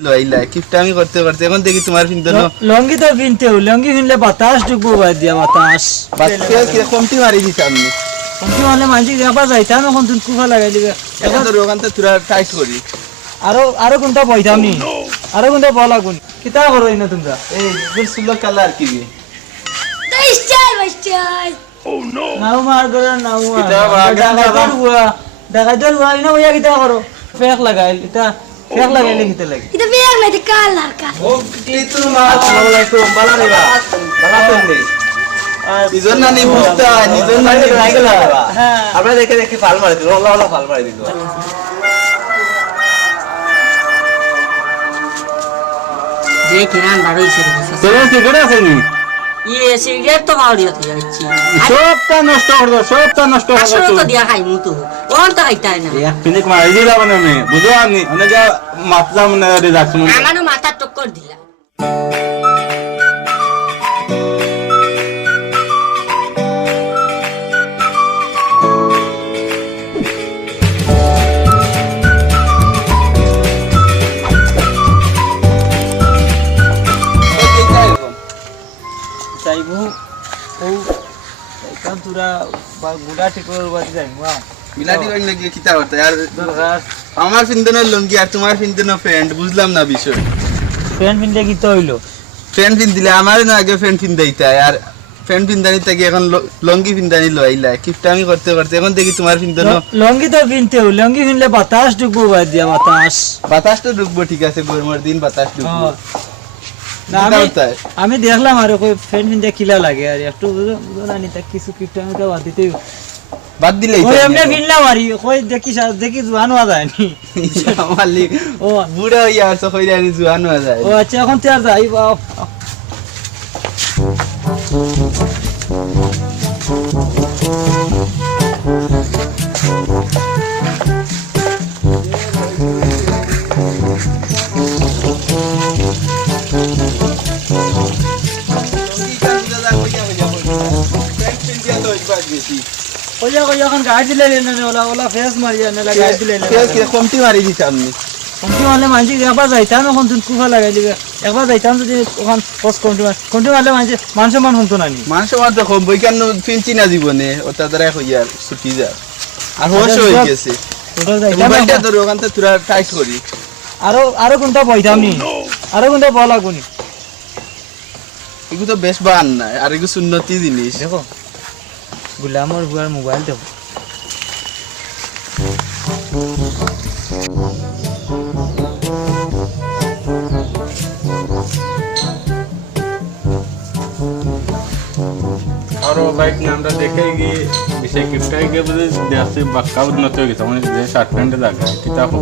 লইলা কিপটামি করতে করতে এখন দেখি তোমার পিন্দনো লঙ্গি তো পিনতে লঙ্গি পিনলে বাতাস ঢুকবো বাদ দিয়া বাতাস বাচ্চা কি কমটি মারি দিছ আমি কমটি মানে মানছি যাবা যাইতাম এখন তুমি কুফা লাগাই দিবে এখন তো ওখানটা তুরা টাইট করি আরো কোনটা পয়তাম নি আরো কোনটা বলা কোন কিতা করো না তোমরা এই গুল সুলো কালার কি বে নাও মার করে নাও কিতা বা ডাকাইতের হুয়া ইনা হইয়া কিতা করো ফেক লাগাইল এটা ফেক লাগাইলে কিতা লাগে এটা বেগ নাই de কালার কা ও কি তুই মা আসসালামু আলাইকুম বালা রে বালা তো নেই নিজন না নি বুঝতা নিজন না নি রাইগলা হ্যাঁ আমরা দেখে দেখে ফাল মারি দিল আল্লাহ ফাল মারি দিল যে কিরান বাড়াই ছিল তোর সিগারেট আছে নি ইয়ে সিগারেট তো বাড়ি হতে যাচ্ছি সবটা নষ্ট করে দাও সবটা নষ্ট করে আসলে দাও তো দিয়া খাই মুতো ওন তো খাইতাই না এক পিনিক মারি দিলা মানে আমি বুঝো আমি অনেক মাতলা মানে রিডাকশন আমারও মাথা টক্কর দিলা চাইবো ও কাম তুরা বা গুড়া ঠিক করে বাদি যাইবো মিলাটি কইন লাগি কিতা হতে यार দরকার আমার পিন্দনের লুঙ্গি আর তোমার পিন্দনের প্যান্ট বুঝলাম না বিষয় ফ্যান পিনলে কি তো হইলো প্যান্ট পিন দিলে আমার না আগে প্যান্ট পিন দেইতা আর প্যান্ট পিনদানি থেকে এখন লুঙ্গি পিনদানি লইলা কিপটামি করতে করতে এখন দেখি তোমার পিন্দনো লঙ্গি তো পিনতে লঙ্গি পিনলে বাতাস ঢুকবো বাদ দিয়া বাতাস বাতাস তো ঢুকবো ঠিক আছে গরমের দিন বাতাস ঢুকবো না আমি দেখলাম আর কই ফ্যান পিনতে কিলা লাগে আর একটু বুঝো না নিতা কিছু কিপটামি তো বাদ দিতেই বাদ দিলেই ওই এমনি পিনলাম আর কই দেখি জোয়ান হওয়া যায়নি আমালি ও বুড়া হইয়া আর সখইরা নি জুয়ান হয়ে যায় ও আচ্ছা এখন তো আর যাই বাপ ওইয়া ওই এখন গাড়ি দিলে না ওলা ওলা ফেস মারিয়া না গাড়ি দিলে না কমটি মারি দিছ আমি কমটি মারলে মানছি একবার যাইতাম এখন তুমি কুফা লাগাই দিবে একবার যাইতাম যদি ওখান পোস্ট কমটি মারলে মানুষ মান শুনতো না নি মানুষ মাত্র কম বই কেন ফিনচি না জীবনে ওটা দ্বারা হইয়া ছুটি যা আর হোশ হয়ে গেছে ওটা যাইতাম মোবাইলটা ধরে ওখানটা তুরা টাইট করি আরো কোনটা পয়তাম নি আরো কোনটা বলা কোনি এগুলো তো বেশ বান না আর এগুলো সুন্নতি জিনিস দেখো গুলামর হুয়ার মোবাইল দেখো और वो बाइक ने हमरा देखे कि विषय किफ्ट के बदले देसी बक्का उन्नत हो गया মানে যে শার্ট প্যান্টে লাগা কিতা হবো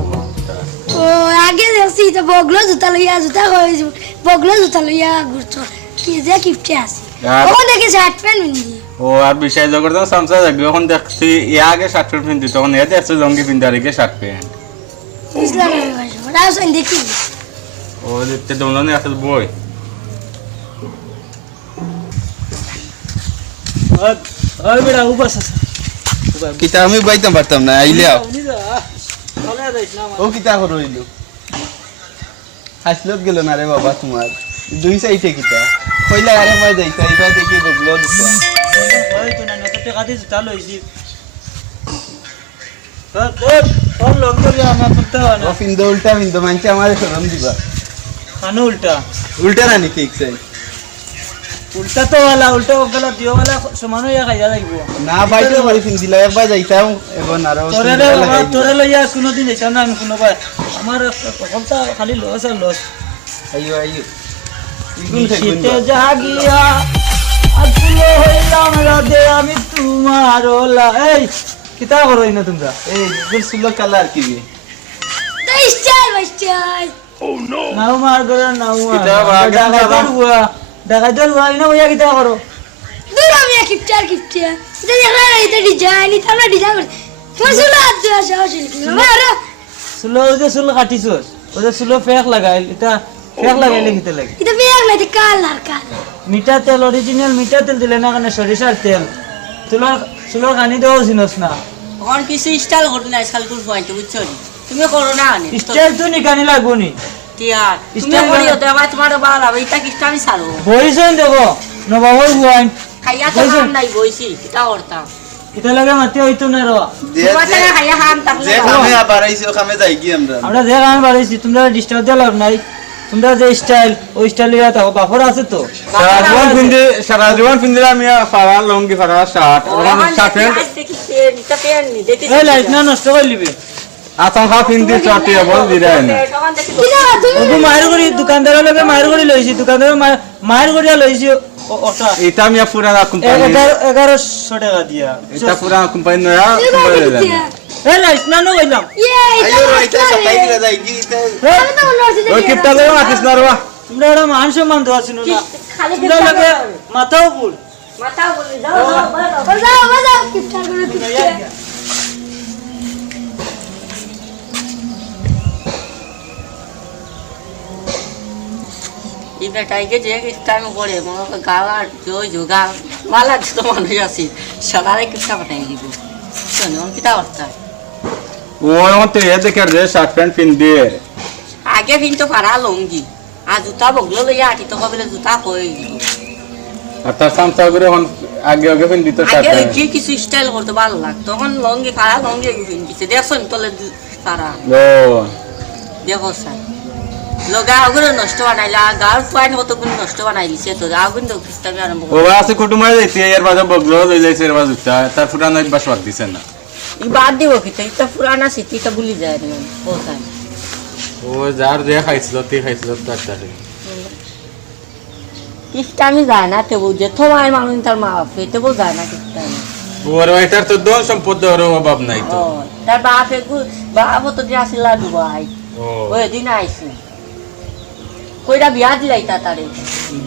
ও আগে দেখছি তো বগলো জুতা লইয়া জুতা কই বগলো জুতা লইয়া ঘুরছো কি যে কিপটে আছে ও দেখে শার্ট প্যান্ট পিনদি ও আর বিষয় জগর তো সামসা যাবে এখন দেখছি এ আগে শার্ট প্যান্ট পিনদি তখন এ দেখছে লঙ্গি পিনদারি কে শার্ট প্যান্ট ইসলাম রাও সন দেখি ও দেখতে দোলনে আসল বই ওই বেটা উবাস আছে কিতা আমি বাইতাম পারতাম না আইলে আও চলে যাইছ না ও কিতা হলো হইলো হাসলত গেল না রে বাবা তোমার দুই সাইডে কিতা কইলা আরে মই যাইতা এইবার দেখি বগলো দিতা ওই তো না তো টাকা দিয়ে জুতা লইছি তোর লোক তো আমার করতে হয় ও না ফিন্দো উল্টা ফিন্দো মানছে আমারে শরম দিবা কানো উল্টা উল্টা না নি ঠিক সাই উল্টা তো উল্টা গলা দিও वाला সমান হইয়া খাইয়া যাইব না বাইতে পারি ফিন্দিলা একবার যাইতাম এখন আর তোরে লইয়া কোনদিন যাইতাম না আমি কোনো ভাই আমার কলটা খালি লস আর লস আইও আইও শীতে জাগিয়া আজকে হইলাম রাধে আমি তোমার ওলা এই কিতা করই না তোমরা এই গুল সুলো কালার কি বে তো স্টাইল নাও মার করে নাও কিতা বা ডাকাইতের হুয়া ইনা হইয়া কিতা করো দূর আমি কিপটে কিপটে এটা দেখা এটা ডিজাইন এটা আমরা ডিজাইন করি তোমার সুলা আছে আসলে কি মারা সুলো যে সুলো কাটিছস ওদের সুলো ফেক লাগাইল এটা ফেক লাগাইলে কিতা লাগে এটা বেগ নাই de কালার কা মিঠা তেল অরিজিনাল মিঠা তেল দিলে না কানে সরিষার তেল সুলোর খানি দেওয়া জিনিস না এখন কিছু স্টাইল করতে না আজকাল তোর পয়েন্ট বুঝছো তুমি করো না স্টাইল তো নিকানি লাগবো নি টিয়ার তুমি ইস্টার করিও তো আবার তোমার বাল হবে এটা কিস্টা আমি সারো বইছেন দেখো নবাবর বুয়াইন খাইয়া তো বইছেন। খাম নাই বইছি কিটা করতাম এটা লাগে মাতি হইতো না রে তোমার টাকা খাইয়া খাম তাহলে যে খামে আবার আইছে ও খামে যাই কি আমরা আমরা যে আমি বাড়াইছি তোমরা ডিস্টার্ব দেওয়া লাভ নাই তোমরা যে স্টাইল ওই স্টাইল ইয়া থাকো বাপর আছে তো সারা জীবন পিন্দি আমি ফারা লঙ্গি ফারা শার্ট শার্ট প্যান্ট এই লাইট না নষ্ট করে লিবি আতঙ্কা পিন্দি চাটি বল দিরা না কিনা তুমি ওগু মায়ের গড়ি দোকানদারের লগে মায়ের গড়ি লইছি দোকানদারের মায়ের গড়িয়া লইছি ওটা এটা আমি পুরানা কোম্পানি 1100 টাকা দিয়া এটা পুরানা কোম্পানি নয়া কোম্পানি এই লাইট না নো কইলাম ইয়ে আইও রে এটা সকাই দিলা যাই কি আমি তো বলছি ওই কিপটা লই মাতিস না রে তোমরা এটা মান সম্মান তো আছিনো না খালি তোমরা লগে মাথাও পুল মাথা বলি যাও বাজাও কিপটা করে কিপটা ইবে টাইকে যে কিস্টা আমি করে মনে গাওয়া জয় যোগা মালা তো মানুষ আছে সবারে কিস্টা পাঠাই দিব শোনো কিটা করতা ওই মতে এ দেখে যে শার্ট প্যান্ট পিন্দি আগে কিন্তু পারা লঙ্গি আর জুতা বগলো লইয়া আটি তো কবে জুতা হয়ে গেল আর তার সামসা করে এখন আগে আগে পিন্দি তো শার্ট আগে প্যান্ট যে কিছু স্টাইল করতে ভালো লাগতো তখন লঙ্গি পারা লঙ্গি পিনছে দেখছো তলে তারা ও দেখো স্যার লগা আগুন নষ্ট বানাইলা গাঁর পাইন কতগুলো নষ্ট বানাইলিছে তো আগুন তো কিস্তামি আরম্ভ ও আছে কুটুমায় যাইছে এর বাজে বগলো লই যাইছে এর বাজে জুতা তার পুরানা বাস বাদ দিছে না ই বাদ দিব কি তো এটা পুরানা স্মৃতিটা ভুলি যায় না কোথায় ও যার যে খাইছিল তে খাইছিল তার তারে কিস্তামি যায় না তেবু যে তোমার মানুষ তার মা বাপ এতে বল যায় না কিস্তামি ওর ওইটার তো দন সম্পদ ওর অভাব নাই তো তার বাপে বাপ তো যে আসিলা দুবাই ও ওই দিন আইসি কইরা বিয়া দিলাইতা তারে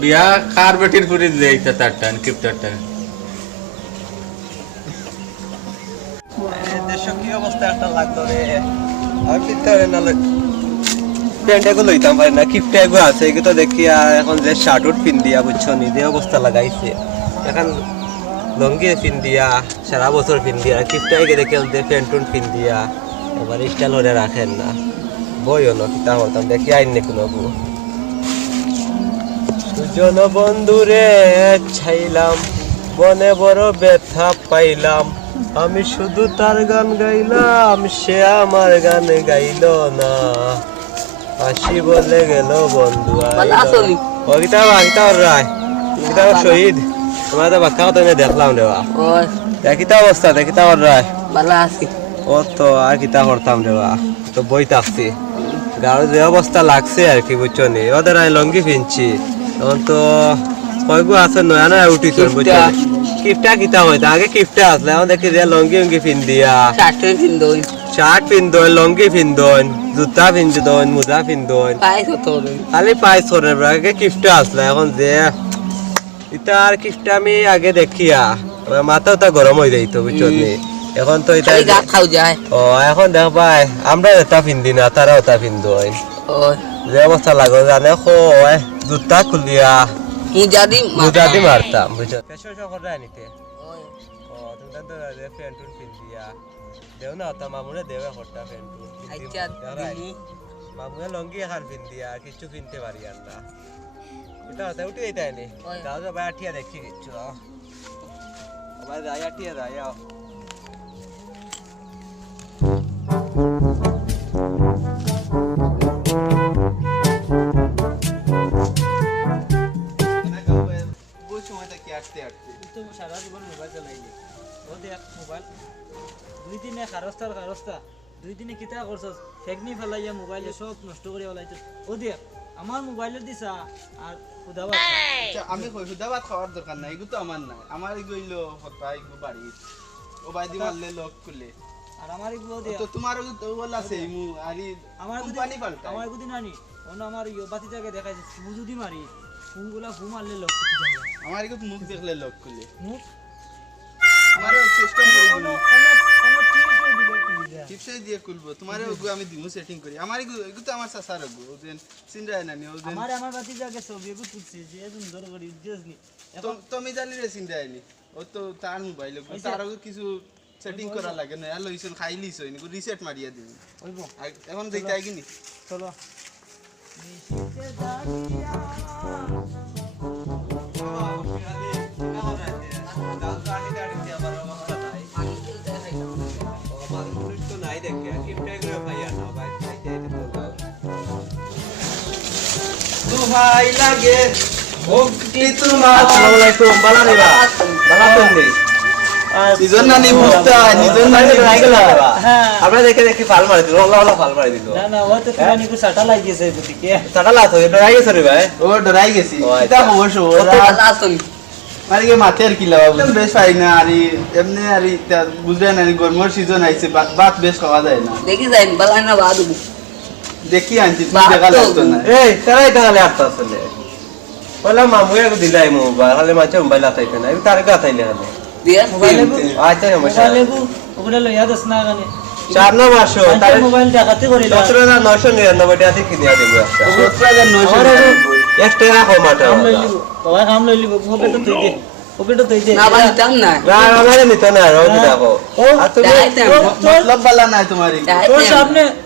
বিয়া কার বেটির পুরি যাইতা তারটা কিপটারটা দেশে কি অবস্থা একটা লাগতো রে আমি ভিতরে না প্যান্ট এগুলো লইতাম পারি না কিপটা এগুলো আছে এগুলো তো দেখি আর এখন যে শার্ট উট পিন দিয়া বুঝছো নি যে অবস্থা লাগাইছে এখন লঙ্গি পিন দিয়া সারা বছর পিন দিয়া কিপটা এগে দেখে প্যান্ট টুন পিন দিয়া এবার স্টাইল হলে রাখেন না বইও না কিতা হতাম দেখি আইন নে কোনো দুজন বন্ধুরে ছাইলাম বনে বড় ব্যথা পাইলাম আমি শুধু তার গান গাইলাম সে আমার গান গাইল না হাসি বলে গেল বন্ধু ভালো আসলি ও গীতা রায় গীতা শহীদ তোমার তো বাক্কা তো আমি দেখলাম রেবা ওই দেখিতা অবস্থা দেখিতা রায় ভালো আছি ও তো আর কিতা করতাম রেবা তো বই থাকছি গাড়ি যে অবস্থা লাগছে আর কি বুঝছো নি ওদের আমি লঙ্গি ফিনছি তখন তো কয়গু আছে নয়া নয়া উঠিছ বুঝছো কিপটা কিতা হইতা আগে কিপটা আসলে এখন দেখি যে লঙ্গি উঙ্গি ফিন দিয়া চারটে দিন দই শার্ট পিন্ধন লঙ্গি পিন্ধন জুতা পিন্ধন মোজা পিন্ধন পাই কত খালি পাই সরের আগে কিপটা আসলে এখন যে এটা আর কিপটা আমি আগে দেখিয়া মাথা তা গরম হয়ে যাইতো বুঝছো নি এখন তো এটা গা খাও যায় ও এখন দেখ ভাই আমরা এটা পিন্ধি না তারা ওটা পিন্ধন ওই যে অবস্থা লাগো জানে কয় জুতা খুলিয়া মুজাদি মোজা দি মারতাম বুঝছো ফ্যাশন শো করে নিতে ও তুমি তো যে প্যান্ট টুন পিন্ধিয়া দেও না তা মামুরে দেবে হট্টা প্যান্ট টুন আচ্ছা দিনি মামুরে লঙ্গি এখন পিন্ধিয়া কিছু পিনতে পারি আর না এটা হতে উঠে যাইতাই নি যাও যাও ভাই আঠিয়া দেখি কিছু ভাই যাই আঠিয়া যাই যাও ওই সময়টা কি আটতে তো সারা জীবন মোবাইল চালাইলি ও দেখ মোবাইল 2 দিনে খারস্তা 2 দিনে কিতা করছস ফেগনি ফেলাইয়া মোবাইলে সব নষ্ট করে ফেলাইছস ও দেখ আমার মোবাইলে দিছা আর খুদাবা আমি হুদাবাদ খাওয়ার দরকার নাই এগুলো তো আমার নাই আমার এগুলো হতা এগুলো বাড়ি ও বাইদি মারলে লোক খুলে আর আমার এগুলো দেখ তো তোমার ওগুলো আছে মু আরি আমার কোম্পানি পাল্টা আমার এগুলো নানি অন্য আমার ইয়ে বাতিটাকে দেখাইছে ফু যদি মারি ফু মারলে লোক আমার এগুলো মুখ দেখলে লোক খুলে মুখ আমার সিস্টেম করে কোন দিমু কোন টিপস দিবে প্লিজ টিপসে দিয়ে খুলবো তোমার ওগুলো আমি দিমু সেটিং করি আমার এগুলো তো আমার সাসার ওগুলো ওদেন সিনরায় না নি ওদেন আমার বাতিটাকে ছবি এগুলো তুলছে যে সুন্দর করে দিসনি এখন তুমি জানি রে সিনরায় নি ও তো তার মোবাইল তার কিছু সেটিং করা লাগে না আর লইছেন খাইলিছ নি রিসেট মারিয়া দিবি হইব এখন দেখতে আই কিনি চলো ভাই লাগে ভক্তি তোমার আসসালামু আলাইকুম বালা রে বা বালা তুমি নিজের নানি বুঝতে হয়, নিজের নানি হ্যাঁ আমরা দেখে দেখি ফাল মারি দিল আল্লাহ আল্লাহ ফাল মারি দিল না না ও তো তোমার নিকু সাটা লাগিয়েছে বুটিকে টাটা লাত হয়ে ডরাই গেছে রে ভাই ও ডরাই গেছি ও, আচ্ছা। এটা অবশ্য মানে কি মাথের কি লাভ বেশ পাই না আর এমনি আর বুঝলেন না গরমের সিজন আইছে ভাত বেশ খাওয়া যায় না দেখি যাই বালাই না বাদ দেখি আনছি তুমি দেখা লাগতো না এই তারাই টাকালে আটটা আসলে বলে মামু এক দিলাই মোবাইল খালি মাঝে মোবাইল আতাইতে না তার কা আতাইলে হলে দিয়ে মোবাইল লেবু আচ্ছা সমস্যা মোবাইল লেবু ওগুলো লইয়া দছ না গানে 4 না 500 তার মোবাইল ডাকাতে করিলা 17999 টাকা থেকে কিনে দেব একটা 17900 এক টাকা কম আটা কাম লই লিবো বাবা কাম লই লিবো পকেটে তুই দে পকেটে তুই দে না বাদ দাম না না আমারে নিতে না রো দিলাও আর তুমি যাইতে মতলব বালা নাই তোমার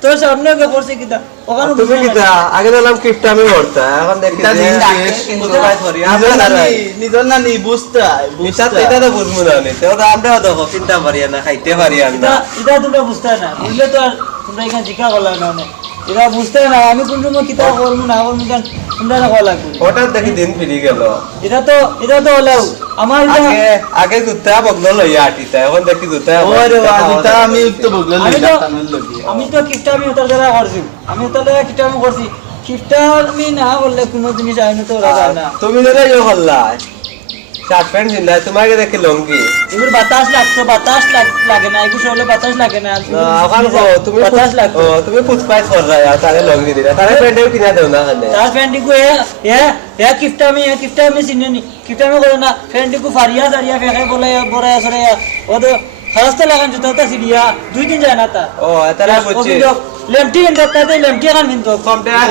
তোর সামনে কে করছে কিটা ওখানে তুমি কি আগে দিলাম কিফট আমি করতা এখন দেখি এটা দিন কিন্তু ভাই সরি নিজের আমরা নানি নিজের নানি বুঝতে হয়, বুঝতে এটা হয়। এটা তো বুঝবো না নি তো আমরাও দেখো চিন্তা পারি না খাইতে পারি না এটা তোমরা বুঝতে না বুঝলে তো আর তোমরা এখানে জিজ্ঞা করলা না অনেক এরা বুঝতে না আমি কোন সময় কিতা করবো না করবো তোমরা না করা লাগবে হঠাৎ দেখি দিন ফিরে গেল এটা তো হলেও আমার আগে আগে জুতা বগলো লইয়া আটিতা এখন দেখি জুতা ওরে বাজিতা আমি তো বগলে আমি লইলা তো- তামিল লগি আমি তো কিপটা আমি ওটার দ্বারা করছি আমি ওটার দ্বারা কিপটা আমি করছি কিপটা আমি না করলে কোনো জিনিস আইনে তো ওরা যায় না তুমি ধরে ইয়ে করলা শার্ট প্যান্ট জিন্দা তোমাকে দেখি লঙ্গি এগুলো বাতাস লাগতো লাগে না এগুলো হলে বাতাস লাগে না এখন তুমি বাতাস লাগতো তুমি ফুটপাথ কর রা তারে লঙ্গি দিলা তারে প্যান্টও কিনা দেও না খানে তার ফ্রেন্ড কো এ কিপটা আমি চিনি কিপটা আমি করে না ফ্রেন্ড কো ফারিয়া সারিয়া ফেকে বলে বড় আসরে ও তো খারাস্তা লাগান জুতা সিরিয়া 2 দিন যায় না তা ও তারা বুঝছি লেমটি লেমটি খান কিন্তু কম টাকা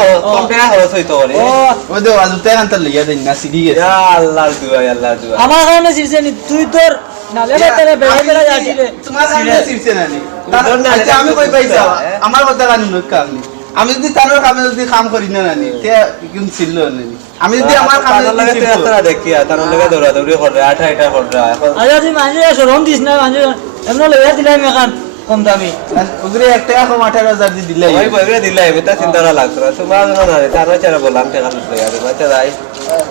খরচ হইতো করে ও ও দে আজুতে আনতে লইয়া দেন না সিডি গেছে ইয়া আল্লাহর দুয়া আল্লাহর দুয়া আমার কারণে সিরছে নি তুই তোর নালে বাতারে বেড়া বেড়া যাচ্ছিলে তোমার কাছে সিরছে নানি তোর নানি আচ্ছা, আমি কই পাইছা হ্যাঁ? আমার কথা কানি নক কামনি আমি যদি তানোর কামে যদি কাম করি না নানি তে কিন্তু ছিল নানি আমি যদি আমার কামে তার লাগে যদি তেরা দেখি তার লাগে দৌড়া দৌড়ি করে আঠা এটা করে এখন আজ তুই মাঝে সরম দিস না মাঝে এমন লইয়া দিলাম এখন কম দামি ওগুলো 1 টাকা কম 18000 দি দিলাই ওই বইরে দিলাই এটা চিন্তা না লাগতো না তোমার না রে তার চারা বললাম টাকা লুটলো আর বাচ্চা রাই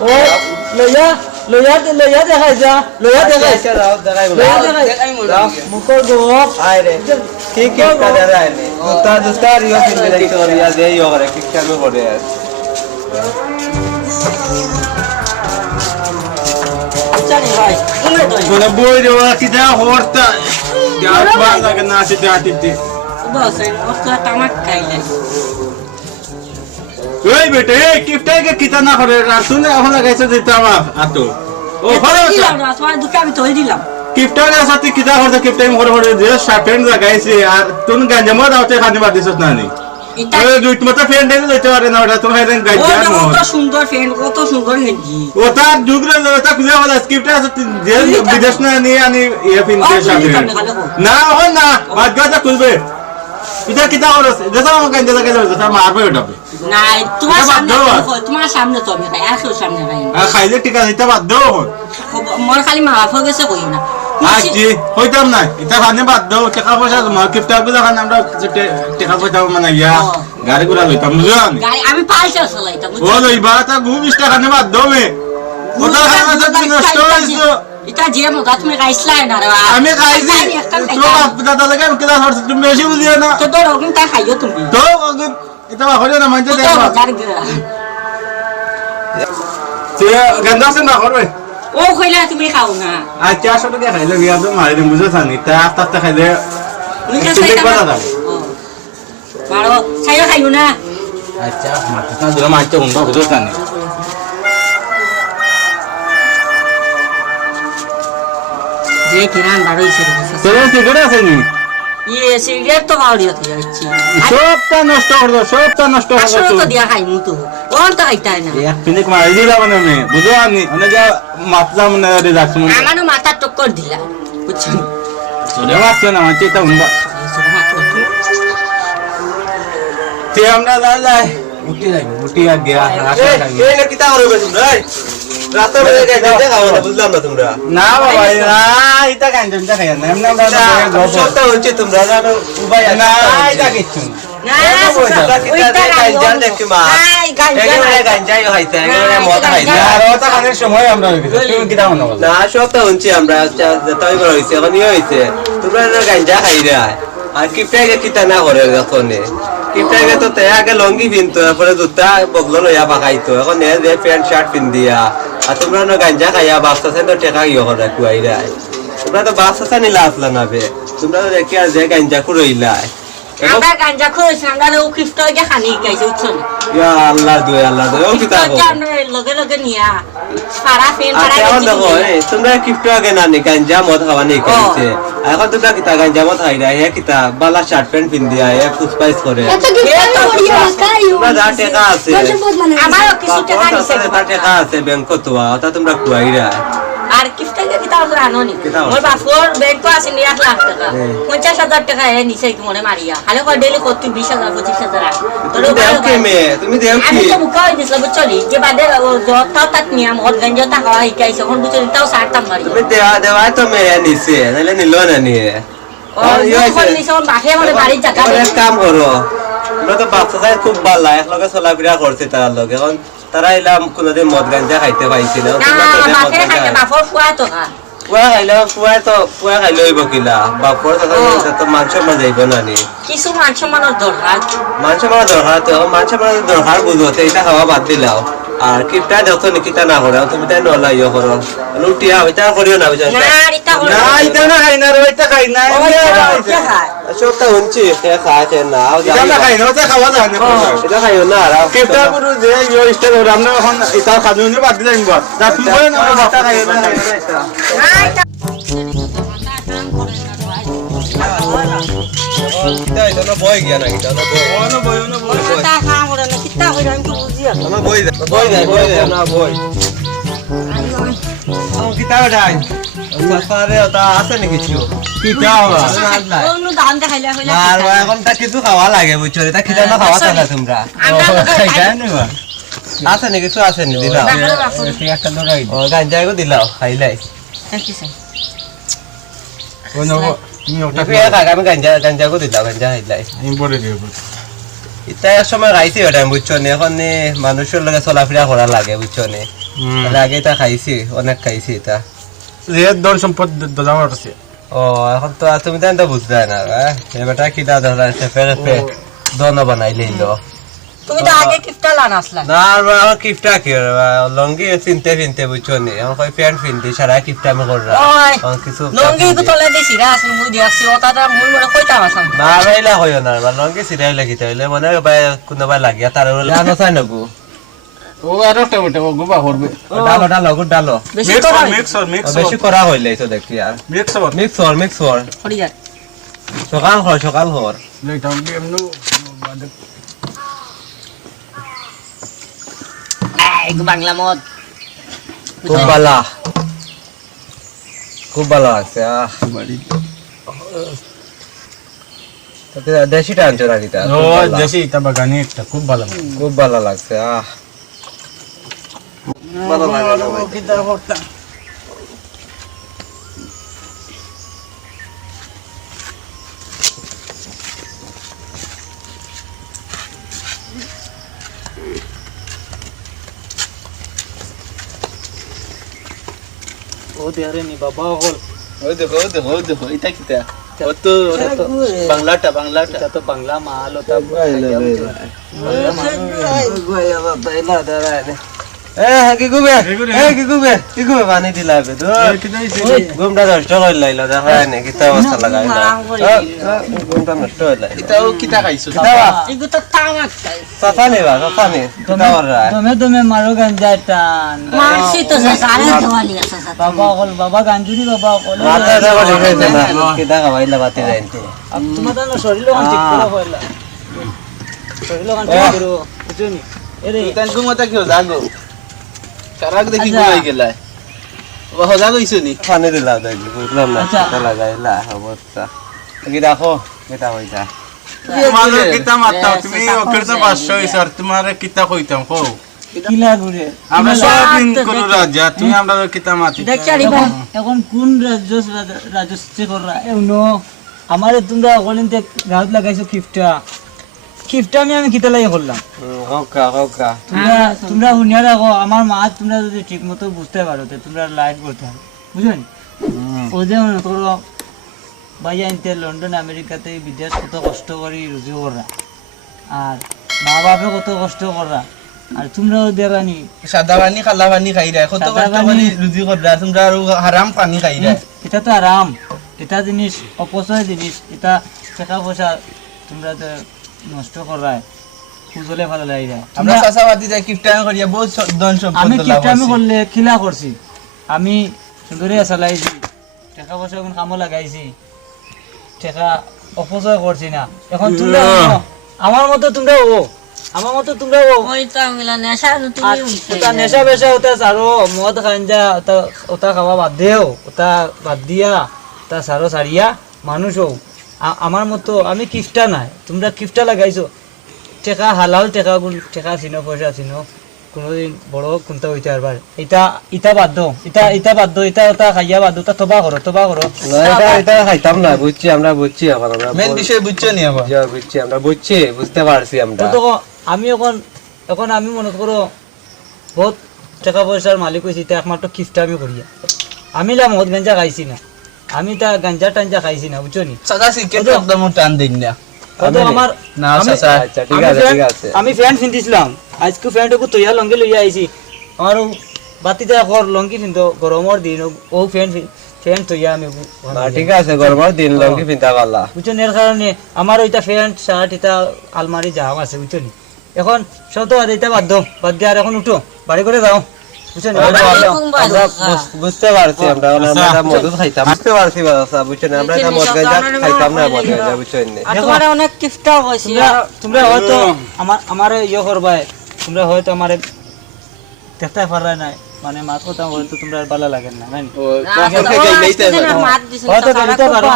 ও লইয়া দেখাই যা লইয়া দেখাই আচ্ছা রাও দেখাই বলে লইয়া দেখাই দেখাই মনে রাও মুখর গোপ আয় রে কি কি কাজে রাইনি জুতা রিও কিনতে দেখতে পারি আজ এই ওরে কি কামে করে জানি ভাই তুমি তো বলে বই রে ওরা কি দেয়া হরতা গাছ বাজ লাগে না আছে আটিতে বস এই ওটা টামাক খাইলে ওই বেটে এই কিপটাই কে কিতা না করে রাসুলে এখন লাগাইছে দিতে আমার আতো ও ভালো দিলাম না তোমার দুটো আমি ধরে দিলাম কিপটার সাথে কিতা করতে কিপটাই ঘরে যে শার্টেন লাগাইছে আর তুন গাঞ্জামা দাওতে খানি বাদ দিছস না নি এটা ওই দুই মত ফ্রেন্ড এনে দিতে পারে না ওটা তোমার এনে গাঞ্জাম কত সুন্দর ফ্রেন্ড কত সুন্দর গেঞ্জি ও তার যুগরে তা খুঁজে বলা স্ক্রিপ্টার আছে যে বিদেশ না নিয়ে আনি ইয়ে ফিন ও, যে তুমি শার্টেন তো ভালো গো। না হন না বাদ গাতা খুলবে এটা কিতা করছ যেটা আমার গাঞ্জা লাগাইলো যেটা মারবে ওটাবে নাই তোমার এটা বাদ সামনে দাও। তোমার সামনে তো আমি খাই আর কেউ সামনে খাই না। আর খাইলে টিকা দিতে বাদ দাও হন মোর খালি মাফ হয়ে গেছে কই না আজকে হইতাম না এটা খানে বাদ দাও টাকা পয়সা তোমার কিপটা গুলো খান আমরা টাকা পয়সা মানে ইয়া গাড়ি গুলা লইতাম বুঝলেন গাড়ি আমি পাল্টা চালাইতাম ও লইবা তা ঘুম ইস্টা খানে বাদ দাও মে ওটা খানে তো নষ্ট হইছো এটা যে মজা তুমি খাইছলাই না রে আমি খাইছি তো দাদা লাগে কিলা হরছ তুমি বেশি বুঝিও না তো তোর ওখানে তাই খাইও তুমি তো এটা হইলো না মানতে তো দেখবা মজার গিরা সে গন্ধা সে না করবে ও কইলা তুমি খাও না আচ্ছা আসলে কি খাইলে বিয়া তো মারি দিম বুঝছ না তা আস্তে আস্তে খাইলে তুমি কে ঠিক খাইতা কথা দাও মারো খাইও খাইও না আচ্ছা মাথা না দিলাম আচ্ছা উন্ডা বুঝছ না যে কিরান বাড়াইছে তোর সিগারেট আছে নি ইয়ে সিগারেট তো বাড়িয়ে যাচ্ছে সবটা নষ্ট করলো সবটা নষ্ট আসলে করলো তো দিয়া খাইমু তো ওন তো খাইতাই না এক মিনিট মারি দিলা মানে আমি বুঝো আমি অনেক মাতলা মানে রিজাকশন আমারও মাথা টক্কর দিলা বুঝছেন তোরে মারছে না মারছে এটা উন্ডা তে আমরা যাই উঠি যাই উঠি আর গিয়া আসা থাকি এই না কিতা করবে তোমরা রাতে বেলা গাইজা খাও না বুঝলাম না তোমরা না বাবা না এটা গাঞ্জা খাই না এমনি আমরা সবটা হচ্ছে তোমরা জানো উপায় না এটা কিছু না তোমরা কিতা গাইজা দেখি মা এগুলো গাইজাই হইছে এগুলো মদ খাইছে আর ওটা খানের সময় আমরা হয়ে গেছে তুমি কিটা মনে করো না সবটা হচ্ছে আমরা তাই বড় হইছে এখন হইছে তোমরা গাইজা খাই রে আর কিপটাকে কিতা না করে এখন কিপটাকে তো তে আগে লঙ্গি পিনতো তারপরে জুতা বগলো লইয়া বাকাইতো এখন এ যে প্যান্ট শার্ট পিন দিয়া আর তোমরা না গাঞ্জা খাইয়া বাচ্চা তো টেকা ইয়ে করে কুয়াইরা তোমরা তো বাচ্চা নিলা আসলা না বে তোমরা তো দেখি আর যে গাঞ্জা কুড়ইলা আমরা গাঞ্জা খুঁজছি আমরা ও খ্রিস্ট গিয়ে খানি গাইছে উঠছন ইয়া আল্লাহ দে ও কিতা কো আমরা লগে লগে নিয়া সারা ফেন সারা এখন দেখো তোমরা কিপটো আগে না নি গাঞ্জা মদ খাওয়া নি খাইছে এখন তোমরা কিতা গাঞ্জা মদ খাইরা হে কিতা বালা শার্ট প্যান্ট পিন দিয়া হে ফুসপাইস করে এত গিফট করিয়া খাইও তোমরা যা টাকা আছে আমারও কিছু টাকা নিছে টাকা আছে ব্যাংক তো ওটা তোমরা কুয়াইরা আর কিফটাকে কিতা আমরা আনোনি কিতা মোর বাপর ব্যাংক তো আছে 1 লাখ টাকা 50,000 টাকা এ নিছে কি মনে মারিয়া হালে কয় ডেলি কত 20,000 25,000 তোর তুমি দেও আমি কি তো মুখাই দিছিল বুঝছলি যে বাদে যত তাত নিয়ম মদ গঞ্জা টাকা হিকাইছে এখন বুঝছলি তাও সারতাম মারি তুমি দেওয়া তো মেয়ে নিছে নাহলে নিল না নিয়ে এক কাম করো তোমরা তো বাচ্চা চাই খুব ভালো একলগে চলাফেরা করছে তার লগে এখন তারা এলাম কোনোদিন মদ গাঞ্জা খাইতে পাইছে না পুয়া খাইলে পুয়া খাইলে হইব কিলা বাপর তো মাংস মান যাইব না নি কিছু মাংস মানের দরকার মাংস মানা দরকার তো মাংস মানা দরকার বুঝতে এটা খাওয়া বাদ দিলাও আর কিপটা দেখো নিকিতা না করে তুমি তাই নলা ইয়ে করো লুটিয়া ওইটা করিও না বুঝা না এটা না খাই না রে এটা খাই না সবটা হচ্ছে খাচ্ছে না এটা না খাই না ওটা খাওয়া যায় না এটা খাইও না আর কেপটা পুরো যে ইয়ে স্টাইল করে আমরা এখন এটা খাজুনি বাদ দিলাম গো তা তুমি বলে না এটা খাই না বই গিয়া না এটা বই কিতাব ডাই সাফারে ওটা আছে নাকি কিছু কিতাব আর এখন তা কিছু খাওয়া লাগে বুঝছো এটা খিদা না খাওয়া থাকে তোমরা আছে নাকি কিছু আছে নি দিলাও একটা দরাই ও গাঞ্জাইগো দিলাও খাইলাই ওনো তুমি ওটা আমি গাঞ্জাইগো দিলাও গাঞ্জা খাইলাই আমি বলে দেব এটা এক সময় খাইছি ওটা বুঝছো নি এখন মানুষের লগে চলাফেরা করা লাগে বুঝছো নি আগে এটা খাইছি অনেক খাইছি এটা এর দল সম্পদ দাদার আছে ও এখন তো তুমি তো বুঝতে না এবারটা কি দাদা আছে ফেরে ফে দোনো বানাই লইলো তুমি তো আগে কিফটা লান আসলা না আর কিফটা কি লঙ্গি ফিনতে বুঝছো নি এখন কই প্যান্ট ফিনতে সারা কিফটা আমি কররা এখন কিছু লঙ্গি তো তলে দিছি রাস মুই দিছি ওটাটা মুই মনে কইতাম আসাম না রাইলা হইও না লঙ্গি সিরাই লাগি তাইলে মনে ভাই কোনবা লাগিয়া তার জানো চাই নগু ও আর একটা বটে ও গোবা করবে ডালো বেশি করা হইলে তো দেখি আর মিক্স হর হরি যা সকাল হর লেটাম এমনু এই বাংলা মদ খুব ভালো আছে দেশিটা আনছো রাখিটা ও দেশি এটা বাগানে একটা খুব ভালো লাগছে ভালো লাগে কিটা হটা ও দেরে নি বাবা হল ওই দেখো এটা কিটা তো বাংলাটা এটা তো বাংলা মাল ওটা কি গুবে পানি দিলাবে তো গুমটা নষ্ট করে লাইলো দেখা নাই কিতা অবস্থা লাগাইলো গুমটা নষ্ট হয়ে লাইলো এটাও কিটা খাইছো এগু তো তামাক সাফানি কিতা ওরা তুমি মারো গাঞ্জা টান মারছি তো সারা দেওয়ালি আছে বাবা হল বাবা গাঞ্জুরি বাবা হল মাথা দেওয়া লিখাইছে না কিতা খাওয়াইলা বাতি যাইতে তোমাদের না শরীর লোক ঠিক করে হইলা শরীর লোক ঠিক করো বুঝনি এরে ইতান গুমতা কি জাগো কারাক দেখি গুলাই গেলা ও হজা কইছো নি পানি দিলা দেখি বুঝলাম না কিতা লাগাইলা অবস্থা কি দেখো এটা হইতা তোমার কিতা মারতাম তুমি ওকে তো 500 হইছে আর তোমার কিতা কইতাম কো কিলা ঘুরে আমরা সব দিন করু রাজা তুমি আমরা কিতা মাতি এখন কোন রাজস্ব করা এমনো আমারে তোমরা ওখানে গাঁত লাগাইছো খিফটা আমি কিতা লাগে করলাম হোকা তোমরা শুনিয়া রাখো আমার মা তোমরা যদি ঠিক মতো বুঝতে পারো তো তোমরা লাইভ করতে হবে বুঝলেন ও যে মনে করো ভাইয়া ইনতে লন্ডন আমেরিকাতে বিদেশ কত কষ্ট করে রুজি করা আর মা বাপে কত কষ্ট করা আর তোমরাও দেখানি সাদা পানি খালা পানি খাই রে কত সাদা কষ্ট পানি। করে রুজি কররা তোমরা আর হারাম পানি খাই রে এটা তো আরাম এটা জিনিস অপচয় জিনিস এটা টাকা পয়সা তোমরা তো নষ্ট করায় খুঁজলে ভালো লাগে যায় আমরা চাষাবাদি যাই কিপটামি করিয়া বহুত ধন সম্পদ আমি লাভ কিপটা আমি করছি। করলে খিলা করছি আমি সুন্দরে চালাইছি টাকা পয়সা এখন কামও লাগাইছি টাকা অপচয় করছি না এখন তোমরা আমার মতো তোমরা আমার মতো তোমরা ওইটা মিলা নেশা আর ওটা নেশা বেশা ওটা সারো মদ খাঞ্জা ওটা খাওয়া বাদ দেও ওটা বাদ দিয়া ওটা সারো সারিয়া মানুষ হোক আমার মতো আমি কিফটা নাই তোমরা কিফটা লাগাইছো টেকা হালাল টেকা চিনো পয়সা চিনো কোনোদিন বড় কোনটা হইতে পারবার ইটা বাদ দাও ইটা বাদ দাও ইটা ওটা খাইয়া বাদ দাও ওটা তবা করো এটা খাইতাম না বুঝছি আমরা বুঝছি এখন আমরা মেন বিষয় বুঝছো নি আবার বুঝছি আমরা বুঝতে পারছি আমরা তো আমি এখন আমি মনে করো বহুত টাকা পয়সার মালিক হয়েছি তা একমাত্র কিফটা আমি করিয়া আমি মদ গাঞ্জা খাইছি না আমি তা গাঞ্জা টাঞ্জা খাইছি না বুঝছো নি চাচা সিকেট একদম টান দেন না কত আমার না চাচা আচ্ছা ঠিক আছে ঠিক আছে আমি ফ্যান কিনতেছিলাম আজকে ফ্যানটুকু তৈয়া লঙ্গি লইয়া আইছি আমার বাতিটা লঙ্গি কিন্তু গরমের দিন ও ফ্যান তৈয়া আমি ঠিক আছে গরমের দিন লঙ্গি পিন্তা পারলা বুঝছো এর কারণে আমার ওইটা প্যান্ট শার্ট এটা আলমারি জাম আছে বুঝছো নি এখন সব তো আর এটা বাদ দিয়ে আর এখন উঠো বাড়ি করে যাও বুঝছো নি আমরা বুঝতে পারছি আমরা আমরা মধু খাইতাম বুঝতে পারছি বাবা বুঝছেন আমরা এটা মদ গাঁজা খাইতাম না মদ গাঁজা বুঝছেন না আর তোমার অনেক কিফটাও হইছে তোমরা হয়তো আমার করবাই তোমরা হয়তো আমার দেখতে পারা নাই মানে মাছ কথা হয়তো তোমরা ভালো লাগে না জানি হয়তো দিতে পারো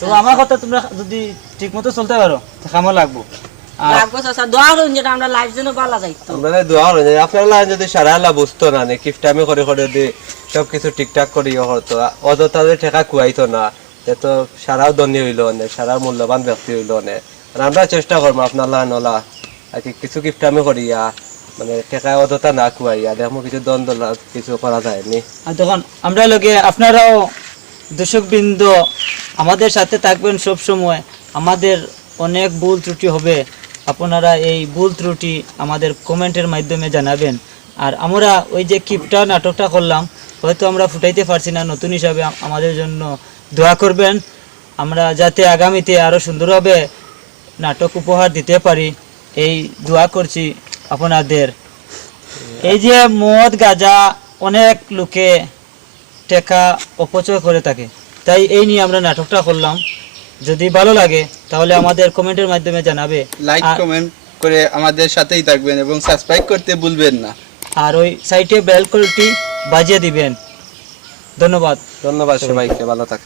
তো আমার কথা তোমরা যদি ঠিক মতো চলতে পারো কামও লাগবো লাগবো চাচা দোয়া করুন যেটা আমরা লাইফ যেন ভালো যাইতো আমরা দোয়া হলো আপনারা যদি সারালা বুঝতো না কিফটামি করে যদি সবকিছু ঠিকঠাক করে হতো অযথা ঠেকা কুয়াইতো না তো সারাও ধনী হইলো অনেক সারা মূল্যবান ব্যক্তি হইলো অনেক আর আমরা চেষ্টা করবো আপনার নলা আর কিছু কিফটামি করিয়া মানে ঠেকা অযথা না কুয়াইয়া দেখো কিছু দ্বন্দ্ব কিছু করা যায়নি আর তখন আমরা লোকে আপনারাও দর্শকবৃন্দ আমাদের সাথে থাকবেন সব সময় আমাদের অনেক ভুল ত্রুটি হবে আপনারা এই ভুল ত্রুটি আমাদের কমেন্টের মাধ্যমে জানাবেন আর আমরা ওই যে কিপটা নাটকটা করলাম হয়তো আমরা ফুটাইতে পারছি না নতুন হিসাবে আমাদের জন্য দোয়া করবেন আমরা যাতে আগামীতে আরও সুন্দরভাবে নাটক উপহার দিতে পারি এই দোয়া করছি আপনাদের এই যে মদ গাঁজা অনেক লোকে টাকা অপচয় করে থাকে তাই এই নিয়ে আমরা নাটকটা করলাম যদি ভালো লাগে তাহলে আমাদের কমেন্টের মাধ্যমে জানাবে লাইক কমেন্ট করে আমাদের সাথেই থাকবেন এবং সাবস্ক্রাইব করতে ভুলবেন না আর ওই সাইটে বেল কলটি বাজিয়ে দিবেন ধন্যবাদ ধন্যবাদ সবাইকে ভালো থাকেন